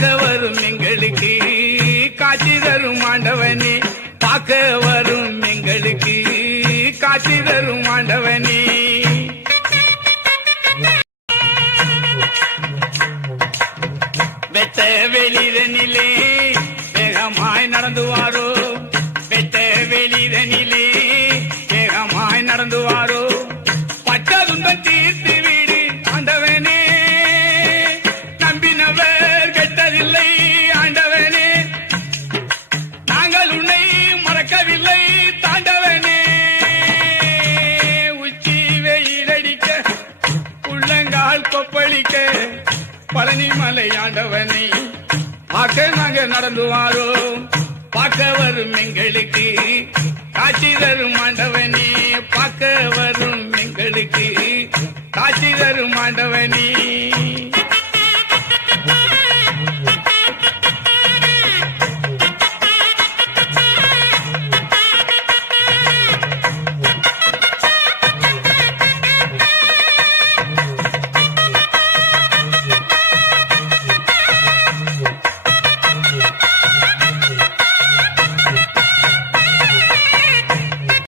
பார்க்க வரும் எங்களுக்கு காட்சி தரும் ஆண்டவனே, பார்க்க வரும் எங்களுக்கு காட்சி தரும் ஆண்டவனே. வெட்ட வெளிதனிலே வேகமாய் நடந்து வாரோ, வெட்ட வெளிதனிலே வேகமாய் நடந்து வாரோ, பட்ட துன்பம் தீர்த்து வீடு ஆண்டவனே, நம்பினவர் கெட்டதில்லை ஆண்டவனே, நாங்கள் உன்னை மறக்கவில்லை தாண்டவனே. உச்சி வெயிலடிக்க உள்ளங்கால் கொப்பளிக்க பழனிமலை ஆண்டவனை பார்க்க நாங்க நடந்து வாரோம், பார்க்க வரும் எங்களுக்கு காட்சி தரும் ஆண்டவனே, பார்க்க வரும் எங்களுக்கு காட்சி தரும் ஆண்டவனே.